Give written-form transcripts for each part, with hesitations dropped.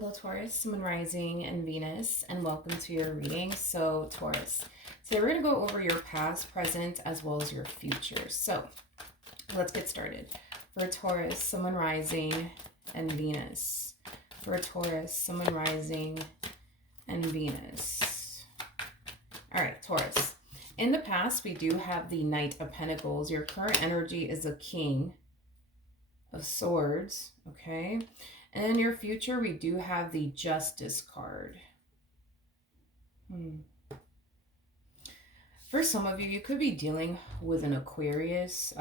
Hello, Taurus, Moon Rising, and Venus, and welcome to your reading. So, Taurus, today we're going to go over your past, present, as well as your future. So, let's get started. For Taurus, Moon Rising, and Venus. For Taurus, Moon Rising, and Venus. All right, Taurus. In the past, we do have the Knight of Pentacles. Your current energy is a King of Swords, okay? And in your future, we do have the Justice card. For some of you, you could be dealing with an Aquarius,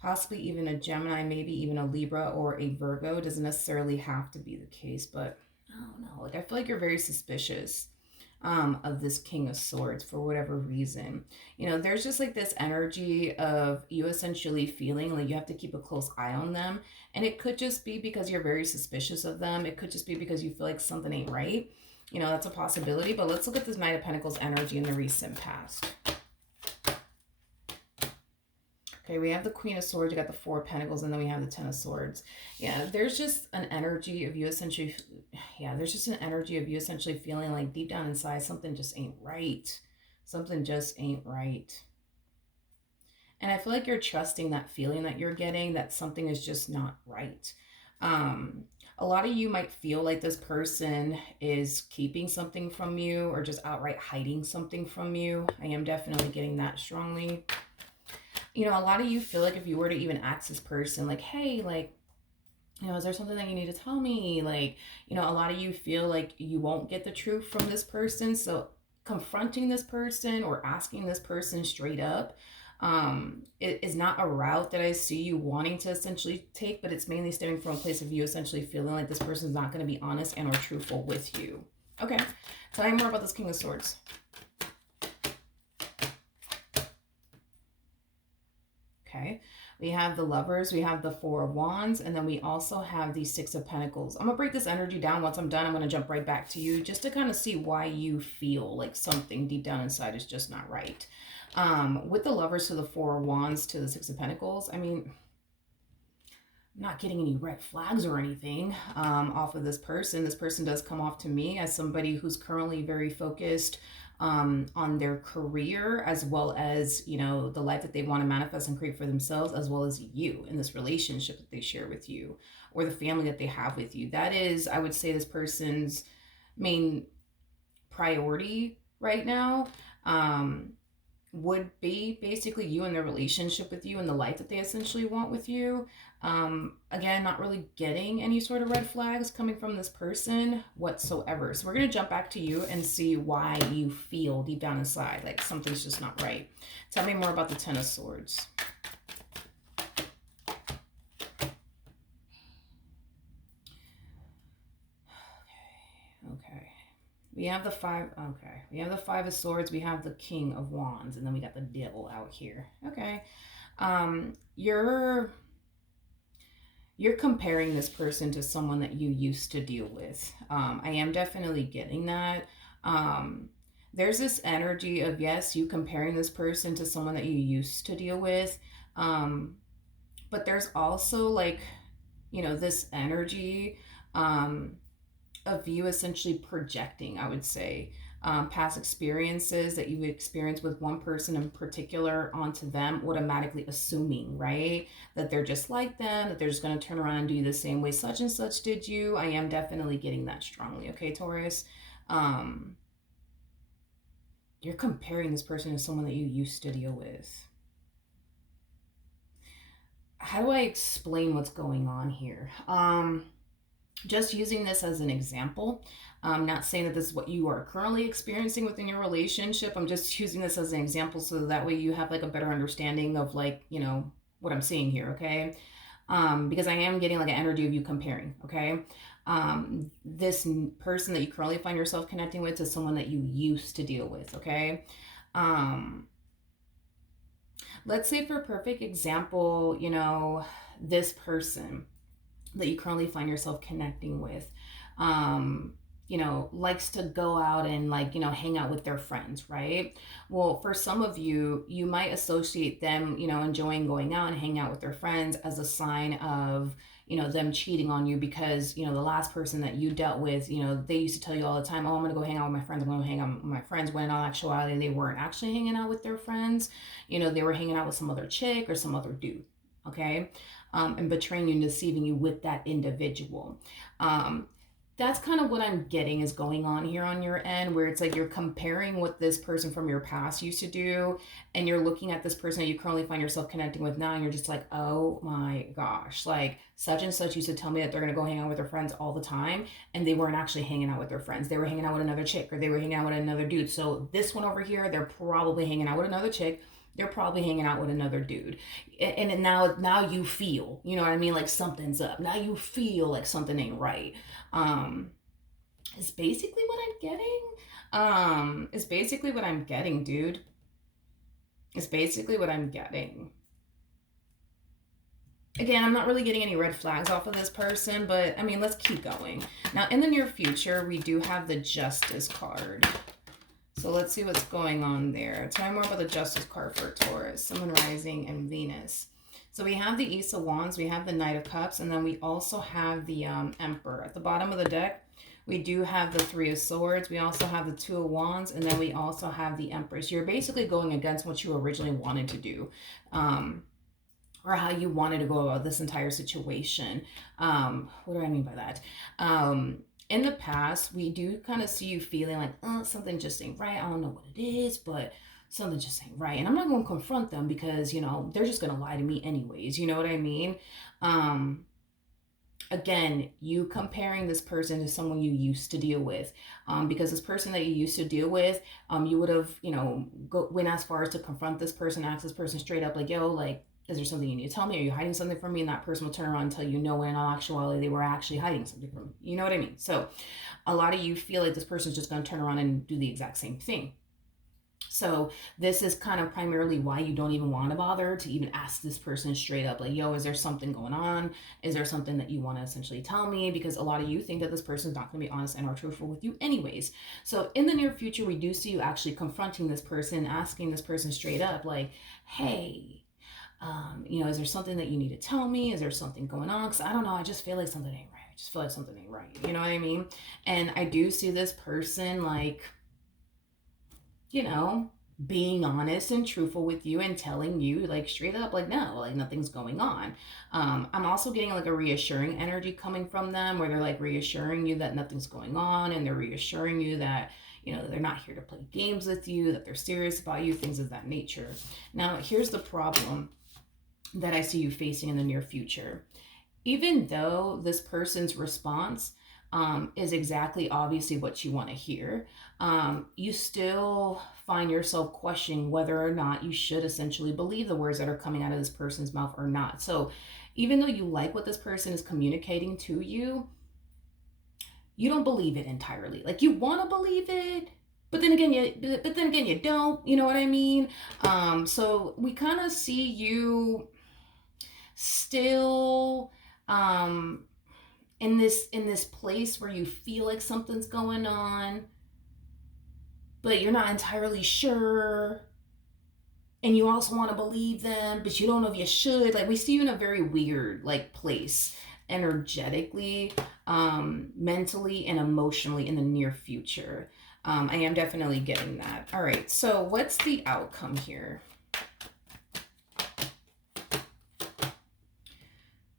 possibly even a Gemini, maybe even a Libra or a Virgo. It doesn't necessarily have to be the case, but I don't know. Like, I feel like you're very suspicious of this King of Swords for whatever reason. You know, there's just like this energy of you essentially feeling like you have to keep a close eye on them. And it could just be because you're very suspicious of them. It could just be because you feel like something ain't right. You know, that's a possibility. But let's look at this Knight of Pentacles energy in the recent past. Okay, we have the Queen of Swords, you got the Four of Pentacles, and then we have the Ten of Swords. Yeah, there's just an energy of you essentially, feeling like deep down inside, something just ain't right. Something just ain't right. And I feel like you're trusting that feeling that you're getting, that something is just not right. A lot of you might feel like this person is keeping something from you or just outright hiding something from you. I am definitely getting that strongly. You know, a lot of you feel like if you were to even ask this person, like, hey, like, you know, is there something that you need to tell me? Like, you know, a lot of you feel like you won't get the truth from this person. So confronting this person or asking this person straight up it is not a route that I see you wanting to essentially take, but it's mainly stemming from a place of you essentially feeling like this person's not going to be honest and or truthful with you. Okay, tell me more about this King of Swords. Okay, we have the Lovers, we have the Four of Wands, and then we also have the Six of Pentacles. I'm going to break this energy down. Once I'm done, I'm going to jump right back to you just to kind of see why you feel like something deep down inside is just not right. With the Lovers to the Four of Wands to the Six of Pentacles, I mean, I'm not getting any red flags or anything off of this person. This person does come off to me as somebody who's currently very focused on their career, as well as, you know, the life that they want to manifest and create for themselves, as well as you in this relationship that they share with you or the family that they have with you. That is, I would say, this person's main priority right now. Would be basically you and their relationship with you and the life that they essentially want with you. Again, not really getting any sort of red flags coming from this person whatsoever. So we're going to jump back to you and see why you feel deep down inside like something's just not right. Tell me more about the Ten of Swords. Okay. We have the Five of Swords, we have the King of Wands, and then we got the Devil out here. Okay. You're comparing this person to someone that you used to deal with. I am definitely getting that. There's this energy of, yes, you comparing this person to someone that you used to deal with. But there's also, like, you know, this energy of you essentially projecting, I would say, past experiences that you've experienced with one person in particular onto them, automatically assuming, right, that they're just like them, that they're just going to turn around and do the same way such and such did you. I am definitely getting that strongly. Okay, Taurus. You're comparing this person to someone that you used to deal with. How do I explain what's going on here? Just using this as an example. I'm not saying that this is what you are currently experiencing within your relationship. I'm just using this as an example so that way you have like a better understanding of, like, you know, what I'm seeing here, okay? Because I am getting like an energy of you comparing, okay? This person that you currently find yourself connecting with to someone that you used to deal with, okay? Let's say, for a perfect example, you know, this person that you currently find yourself connecting with, you know, likes to go out and, like, you know, hang out with their friends, right? Well, for some of you, you might associate them, you know, enjoying going out and hanging out with their friends as a sign of, them cheating on you because, the last person that you dealt with, they used to tell you all the time, oh, I'm going to go hang out with my friends. I'm going to hang out with my friends. When in all actuality, they weren't actually hanging out with their friends. They were hanging out with some other chick or some other dude. Okay. And betraying you and deceiving you with that individual. That's kind of what I'm getting is going on here on your end, where it's like you're comparing what this person from your past used to do, and you're looking at this person that you currently find yourself connecting with now, and you're just like, oh my gosh, like such and such used to tell me that they're gonna go hang out with their friends all the time, and they weren't actually hanging out with their friends. They were hanging out with another chick, or they were hanging out with another dude. So this one over here, they're probably hanging out with another chick. They're probably hanging out with another dude, and now you feel, you know what I mean, like something's up. Now you feel like something ain't right. Is basically what I'm getting. Is basically what I'm getting, dude. It's basically what I'm getting. Again, I'm not really getting any red flags off of this person, but I mean, let's keep going. Now, in the near future, we do have the Justice card. So let's see what's going on there. Tell me more about the Justice card for Taurus, Sun, Rising, and Venus. So we have the Ace of Wands, we have the Knight of Cups, and then we also have the Emperor. At the bottom of the deck, we do have the Three of Swords. We also have the Two of Wands, and then we also have the Empress. You're basically going against what you originally wanted to do, or how you wanted to go about this entire situation. What do I mean by that? In the past, we do kind of see you feeling like, oh, something just ain't right. I don't know what it is, but something just ain't right. And I'm not going to confront them because, they're just going to lie to me anyways. You know what I mean? Again, you comparing this person to someone you used to deal with, because this person that you used to deal with, you would have, went as far as to confront this person, ask this person straight up, like, yo, like, is there something you need to tell me? Are you hiding something from me? And that person will turn around and tell you no, when in all actuality, they were actually hiding something from you. You know what I mean? So a lot of you feel like this person's just going to turn around and do the exact same thing. So this is kind of primarily why you don't even want to bother to even ask this person straight up, like, yo, is there something going on? Is there something that you want to essentially tell me? Because a lot of you think that this person is not going to be honest and or truthful with you anyways. So in the near future, we do see you actually confronting this person, asking this person straight up, like, hey, is there something that you need to tell me? Is there something going on? Because I don't know, I just feel like something ain't right. I just feel like something ain't right. You know what I mean? And I do see this person like, being honest and truthful with you and telling you like straight up, like, no, like nothing's going on. I'm also getting like a reassuring energy coming from them where they're like reassuring you that nothing's going on, and they're reassuring you that, they're not here to play games with you, that they're serious about you, things of that nature. Now, here's the problem that I see you facing in the near future. Even though this person's response is exactly obviously what you want to hear, you still find yourself questioning whether or not you should essentially believe the words that are coming out of this person's mouth or not. So even though you like what this person is communicating to you, you don't believe it entirely. Like, you want to believe it, but then again you don't. You know what I mean? So we kind of see you still in this place where you feel like something's going on, but you're not entirely sure, and you also want to believe them, but you don't know if you should. Like, we see you in a very weird like place energetically, mentally and emotionally in the near future. I am definitely getting that. All right, so what's the outcome here?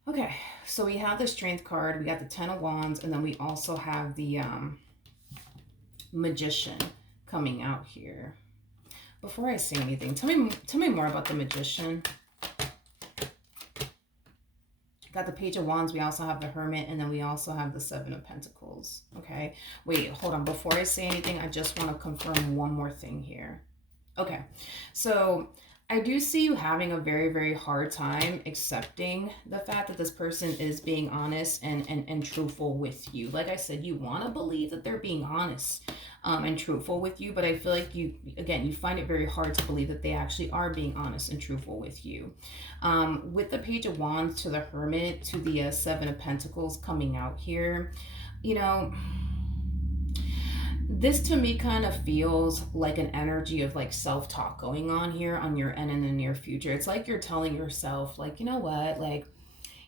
Okay, so we have the Strength card, we got the Ten of Wands, and then we also have the Magician coming out here. Before I say anything, tell me more about the Magician. Got the Page of Wands, we also have the Hermit, and then we also have the Seven of Pentacles. Okay, wait, hold on. Before I say anything, I just want to confirm one more thing here. Okay, so I do see you having a very, very hard time accepting the fact that this person is being honest and truthful with you. Like I said, you want to believe that they're being honest and truthful with you, but I feel like you find it very hard to believe that they actually are being honest and truthful with you. With the Page of Wands to the Hermit to the Seven of Pentacles coming out here, this to me kind of feels like an energy of like self-talk going on here on your end in the near future. It's like you're telling yourself, like, you know what, like,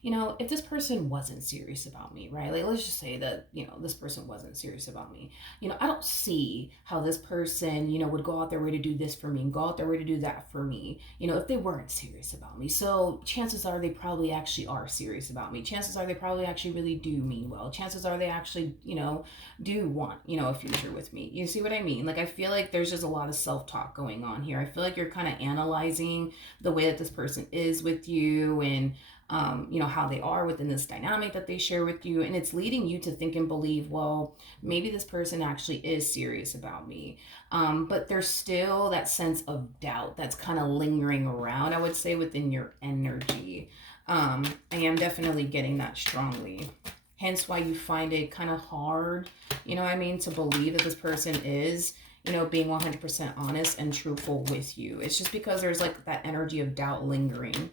if this person wasn't serious about me, right? Like, let's just say that, this person wasn't serious about me. I don't see how this person, would go out their way to do this for me and go out their way to do that for me, if they weren't serious about me. So chances are they probably actually are serious about me. Chances are they probably actually really do mean well. Chances are they actually, do want, a future with me. You see what I mean? Like, I feel like there's just a lot of self talk going on here. I feel like you're kind of analyzing the way that this person is with you, and how they are within this dynamic that they share with you. And it's leading you to think and believe, well, maybe this person actually is serious about me. But there's still that sense of doubt that's kind of lingering around, I would say, within your energy. I am definitely getting that strongly. Hence why you find it kind of hard, to believe that this person is, being 100% honest and truthful with you. It's just because there's like that energy of doubt lingering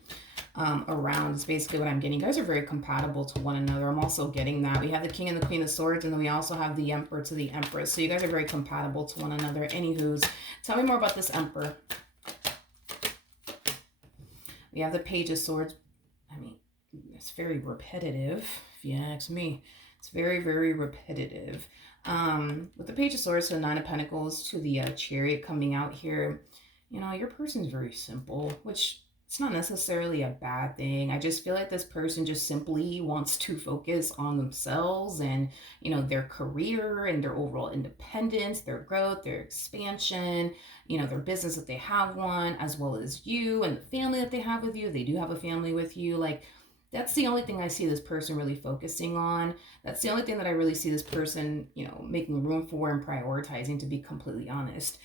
around is basically what I'm getting. You guys are very compatible to one another. I'm also getting that. We have the King and the Queen of Swords, and then we also have the Emperor to the Empress. So you guys are very compatible to one another. Anywho's, tell me more about this Emperor. We have the Page of Swords. I mean, it's very repetitive, if you ask me. It's very, very repetitive. With the Page of Swords to the Nine of Pentacles to the Chariot coming out here, your person's very simple, which it's not necessarily a bad thing. I just feel like this person just simply wants to focus on themselves and, their career and their overall independence, their growth, their expansion, their business that they have one, as well as you and the family that they have with you. They do have a family with you. Like, that's the only thing I see this person really focusing on. That's the only thing that I really see this person, making room for and prioritizing, to be completely honest.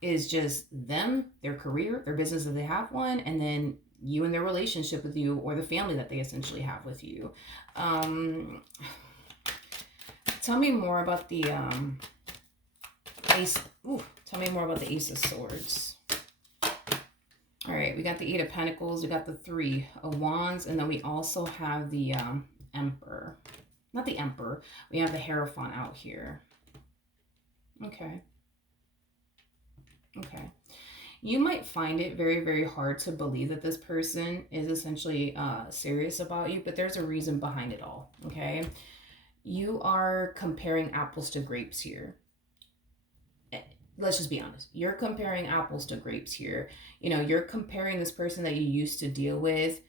Is just them, their career, their business if they have one, and then you and their relationship with you, or the family that they essentially have with you. Tell me more about the Ace. Tell me more about the Ace of Swords. All right, we got the Eight of Pentacles, we got the Three of Wands, and then we also have the Emperor. Not the Emperor. We have the Hierophant out here. Okay. You might find it very, very hard to believe that this person is essentially serious about you, but there's a reason behind it all, okay? You are comparing apples to grapes here. Let's just be honest. You're comparing apples to grapes here. You're comparing this person that you used to deal with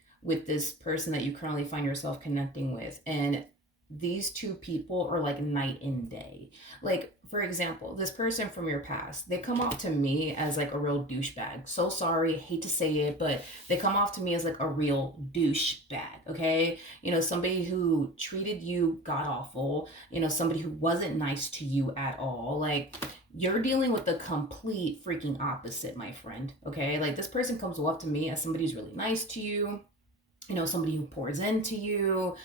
this person that you currently find yourself connecting with. And these two people are like night and day. Like, for example, this person from your past, they come off to me as like a real douchebag. So sorry, hate to say it, but they come off to me as like a real douchebag, okay? Somebody who treated you god awful, somebody who wasn't nice to you at all. Like, you're dealing with the complete freaking opposite, my friend, okay? Like, this person comes off to me as somebody who's really nice to you, somebody who pours into you,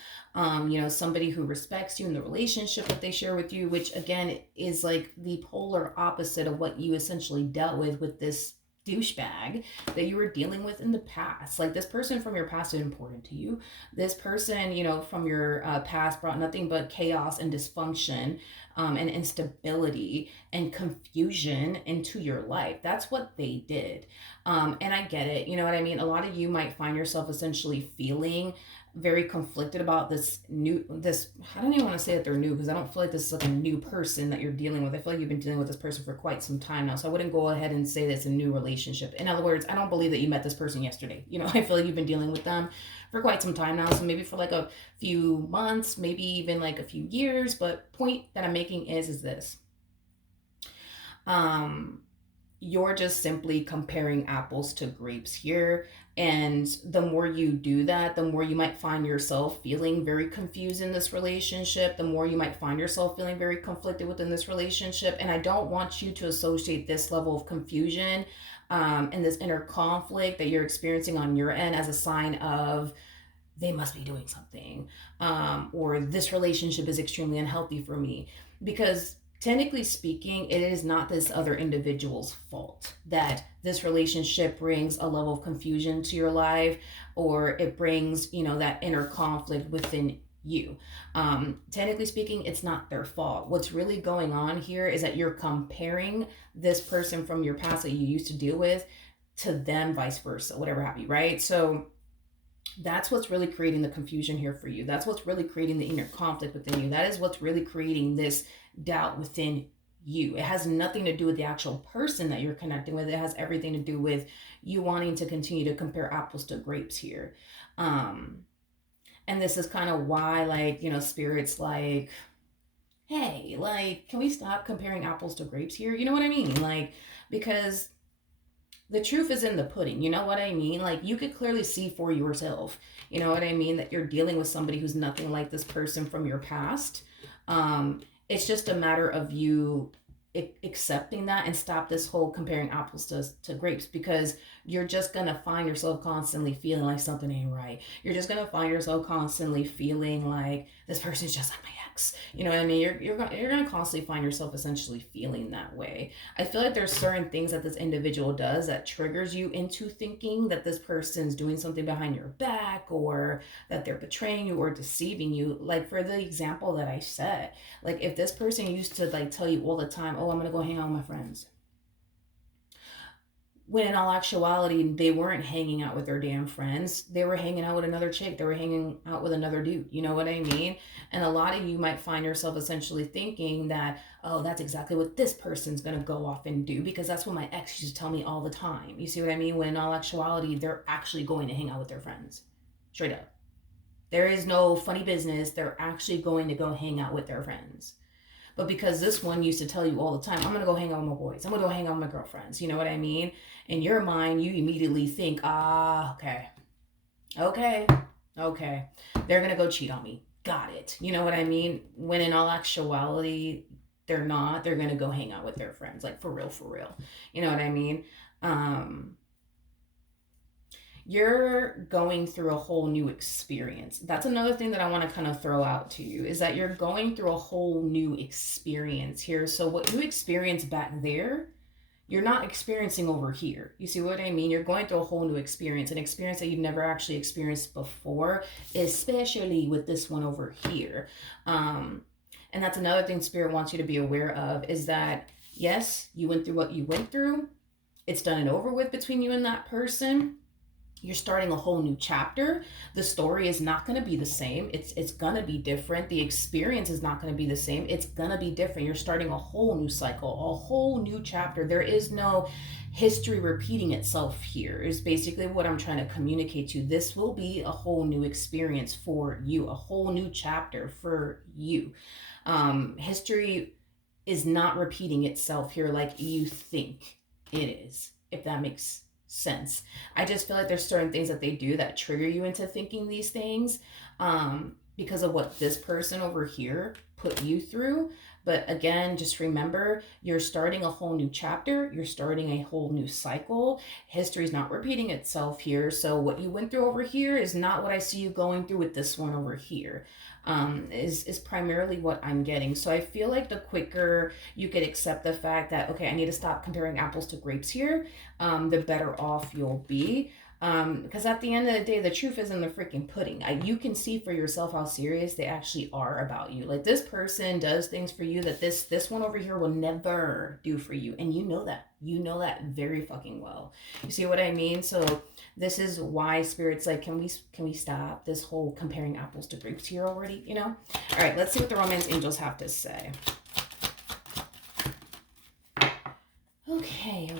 somebody who respects you in the relationship that they share with you, which again is like the polar opposite of what you essentially dealt with this douchebag that you were dealing with in the past. Like, this person from your past is important to you. This person, from your past brought nothing but chaos and dysfunction, and instability and confusion into your life. That's what they did. And I get it. You know what I mean? A lot of you might find yourself essentially feeling very conflicted about this, I don't even want to say that they're new, because I don't feel like this is like a new person that you're dealing with. I feel like you've been dealing with this person for quite some time now. So I wouldn't go ahead and say that's a new relationship. In other words, I don't believe that you met this person yesterday. I feel like you've been dealing with them for quite some time now. So maybe for like a few months, maybe even like a few years. But point that I'm making is this. You're just simply comparing apples to grapes here. And the more you do that, the more you might find yourself feeling very confused in this relationship, the more you might find yourself feeling very conflicted within this relationship. And I don't want you to associate this level of confusion and this inner conflict that you're experiencing on your end as a sign of they must be doing something, or this relationship is extremely unhealthy for me. Because technically speaking, it is not this other individual's fault that this relationship brings a level of confusion to your life, or it brings, that inner conflict within you. Technically speaking, it's not their fault. What's really going on here is that you're comparing this person from your past that you used to deal with to them, vice versa, whatever have you, right? So That's what's really creating the confusion here for you. That's what's really creating the inner conflict within you. That is what's really creating this doubt within you. It has nothing to do with the actual person that you're connecting with. It has everything to do with you wanting to continue to compare apples to grapes here. Um, and this is kind of why, like, spirits like, hey, like, can we stop comparing apples to grapes here? You know what I mean? Like, because the truth is in the pudding. You know what I mean? Like, you could clearly see for yourself, you know what I mean, that you're dealing with somebody who's nothing like this person from your past. It's just a matter of you accepting that and stop this whole comparing apples to grapes, because you're just gonna find yourself constantly feeling like something ain't right. You're just gonna find yourself constantly feeling like this person's just like my ex. You know what I mean? You're gonna constantly find yourself essentially feeling that way. I feel like there's certain things that this individual does that triggers you into thinking that this person's doing something behind your back, or that they're betraying you or deceiving you. Like, for the example that I said, like, if this person used to like tell you all the time, oh, I'm gonna go hang out with my friends, when in all actuality they weren't hanging out with their damn friends, they were hanging out with another chick, they were hanging out with another dude. You know what I mean? And a lot of you might find yourself essentially thinking that, oh, that's exactly what this person's gonna go off and do, because that's what my ex used to tell me all the time. You see what I mean? When in all actuality they're actually going to hang out with their friends, straight up. There is no funny business, they're actually going to go hang out with their friends. But because this one used to tell you all the time, I'm gonna go hang out with my boys, I'm gonna go hang out with my girlfriends, you know what I mean? In your mind, you immediately think, okay, okay, okay, they're gonna go cheat on me. Got it. You know what I mean? When in all actuality, they're not. They're gonna go hang out with their friends, like, for real, for real. You know what I mean? Um, you're going through a whole new experience. That's another thing that I want to kind of throw out to you, is that you're going through a whole new experience here. So what you experienced back there, you're not experiencing over here. You see what I mean? You're going through a whole new experience, an experience that you've never actually experienced before, especially with this one over here. And that's another thing Spirit wants you to be aware of, is that yes, you went through what you went through. It's done and over with between you and that person. You're starting a whole new chapter. The story is not going to be the same. It's going to be different. The experience is not going to be the same. It's going to be different. You're starting a whole new cycle, a whole new chapter. There is no history repeating itself here, is basically what I'm trying to communicate to you. This will be a whole new experience for you, a whole new chapter for you. History is not repeating itself here like you think it is, if that makes sense. I just feel like there's certain things that they do that trigger you into thinking these things, because of what this person over here put you through. But again, just remember, you're starting a whole new chapter. You're starting a whole new cycle. History's not repeating itself here. So what you went through over here is not what I see you going through with this one over here. Is primarily what I'm getting. So I feel like the quicker you could accept the fact that, okay, I need to stop comparing apples to grapes here, the better off you'll be. Because at the end of the day, the truth is in the freaking pudding. You can see for yourself how serious they actually are about you. Like, this person does things for you that this one over here will never do for you, and you know that. You know that very fucking well. You see what I mean? So this is why Spirit's like, can we stop this whole comparing apples to grapes here already? You know? All right, let's see what the romance angels have to say. Okay.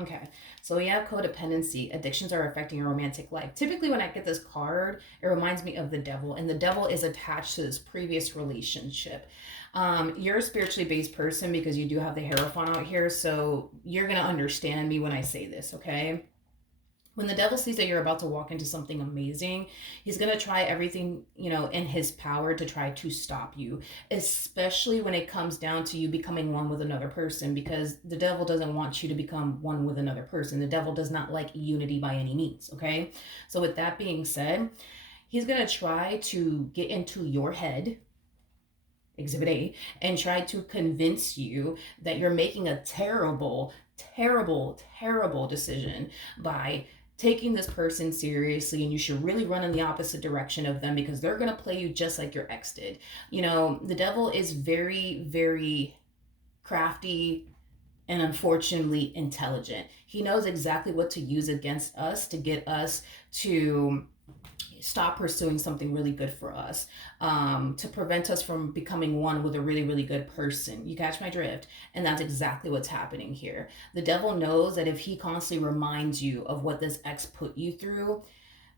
Okay, so we have codependency. Addictions are affecting your romantic life. Typically, when I get this card, it reminds me of the devil, and the devil is attached to this previous relationship. You're a spiritually based person because you do have the Hierophant out here, so you're going to understand me when I say this, okay? When the devil sees that you're about to walk into something amazing, he's going to try everything, in his power to try to stop you, especially when it comes down to you becoming one with another person, because the devil doesn't want you to become one with another person. The devil does not like unity by any means, okay? So with that being said, he's going to try to get into your head, Exhibit A, and try to convince you that you're making a terrible, terrible, terrible decision by taking this person seriously, and you should really run in the opposite direction of them because they're going to play you just like your ex did. The devil is very, very crafty, and unfortunately intelligent. He knows exactly what to use against us to get us to stop pursuing something really good for us, to prevent us from becoming one with a really, really good person. You catch my drift? And that's exactly what's happening here. The devil knows that if he constantly reminds you of what this ex put you through,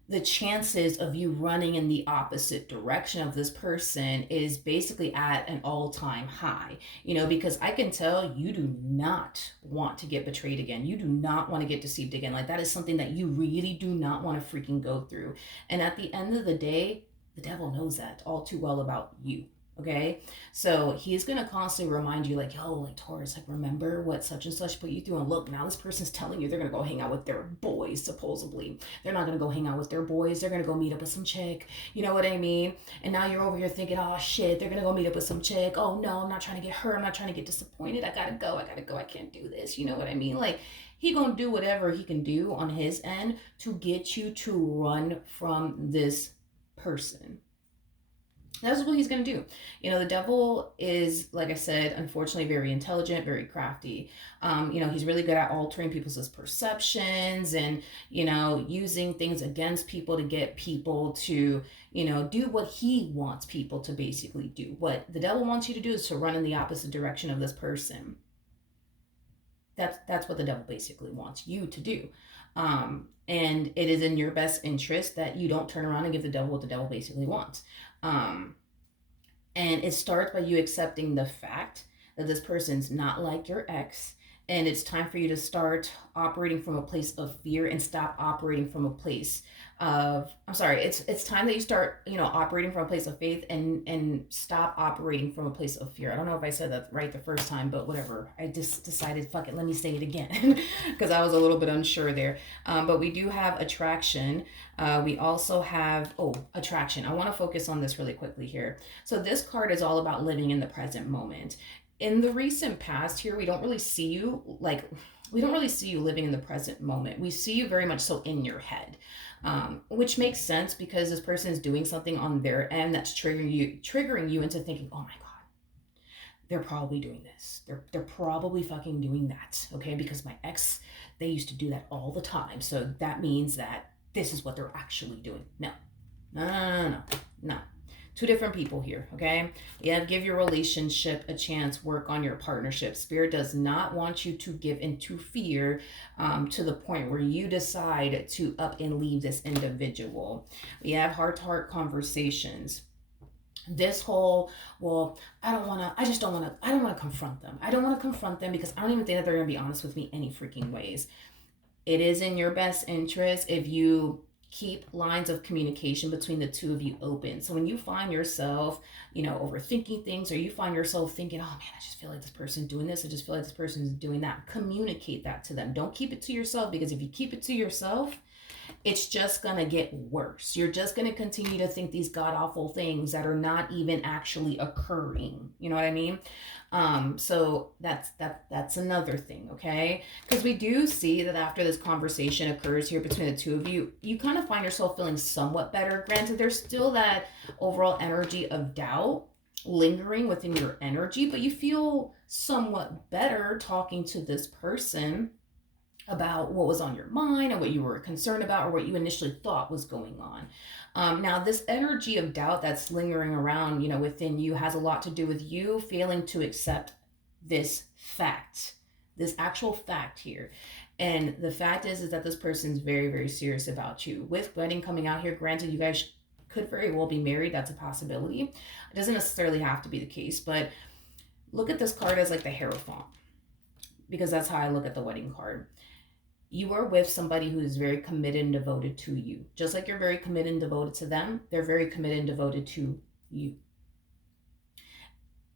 the chances of you running in the opposite direction of this person is basically at an all-time high, because I can tell you do not want to get betrayed again. You do not want to get deceived again. Like, that is something that you really do not want to freaking go through. And at the end of the day, the devil knows that all too well about you. Okay, so he's gonna constantly remind you, like, yo, like, Taurus, like, remember what such and such put you through, and look, now this person's telling you they're gonna go hang out with their boys. Supposedly they're not gonna go hang out with their boys, they're gonna go meet up with some chick. You know what I mean? And now you're over here thinking, oh shit, they're gonna go meet up with some chick. Oh no, I'm not trying to get hurt, I'm not trying to get disappointed, I gotta go, I can't do this. You know what I mean? Like, he gonna do whatever he can do on his end to get you to run from this person. That's what he's going to do. The devil is, like I said, unfortunately very intelligent, very crafty. He's really good at altering people's perceptions and, using things against people to get people to, do what he wants people to basically do. What the devil wants you to do is to run in the opposite direction of this person. That's what the devil basically wants you to do. And it is in your best interest that you don't turn around and give the devil what the devil basically wants. And it starts by you accepting the fact that this person's not like your ex, and it's time for you to start operating from a place of fear and stop operating from a place of, it's time that you start, operating from a place of faith and stop operating from a place of fear. I don't know if I said that right the first time, but whatever. I just decided, fuck it, let me say it again, because I was a little bit unsure there. But we do have attraction. We also have, attraction. I want to focus on this really quickly here. So this card is all about living in the present moment. In the recent past here, we don't really see you living in the present moment. We see you very much so in your head, which makes sense because this person is doing something on their end that's triggering you into thinking, oh my God, they're probably doing this. They're probably fucking doing that. Okay. Because my ex, they used to do that all the time. So that means that this is what they're actually doing. No. Two different people here, okay? Yeah, give your relationship a chance, work on your partnership. Spirit does not want you to give into fear to the point where you decide to up and leave this individual. We have heart-to-heart conversations. This whole, I don't want to confront them. I don't want to confront them because I don't even think that they're going to be honest with me any freaking ways. It is in your best interest if you keep lines of communication between the two of you open. So when you find yourself, overthinking things, or you find yourself thinking, oh man, I just feel like this person's doing this, I just feel like this person's doing that, communicate that to them. Don't keep it to yourself, because if you keep it to yourself, it's just gonna get worse. You're just gonna continue to think these god awful things that are not even actually occurring. You know what I mean? So that's another thing, okay? Because we do see that after this conversation occurs here between the two of you, you kind of find yourself feeling somewhat better. Granted, there's still that overall energy of doubt lingering within your energy, but you feel somewhat better talking to this person about what was on your mind and what you were concerned about or what you initially thought was going on. Now, this energy of doubt that's lingering around, within you has a lot to do with you failing to accept this fact, this actual fact here. And the fact is that this person's very, very serious about you. With wedding coming out here, granted, you guys could very well be married. That's a possibility. It doesn't necessarily have to be the case, but look at this card as like the Hierophant, because that's how I look at the wedding card. You are with somebody who is very committed and devoted to you. Just like you're very committed and devoted to them, they're very committed and devoted to you.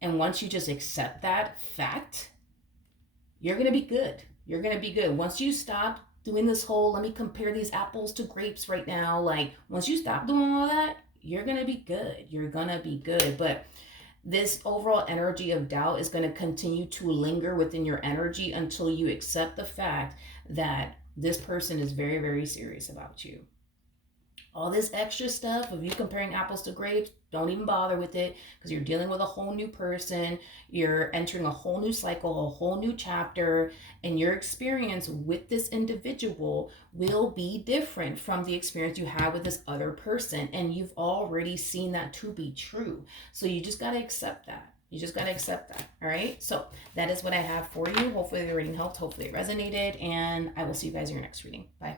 And once you just accept that fact, you're going to be good. You're going to be good. Once you stop doing this whole, let me compare these apples to grapes right now. Like, once you stop doing all that, you're going to be good. You're going to be good. But this overall energy of doubt is going to continue to linger within your energy until you accept the fact that this person is very, very serious about you. All this extra stuff of you comparing apples to grapes, don't even bother with it, because you're dealing with a whole new person. You're entering a whole new cycle, a whole new chapter, and your experience with this individual will be different from the experience you had with this other person. And you've already seen that to be true. So you just got to accept that. You just got to accept that. All right. So that is what I have for you. Hopefully the reading helped. Hopefully it resonated. And I will see you guys in your next reading. Bye.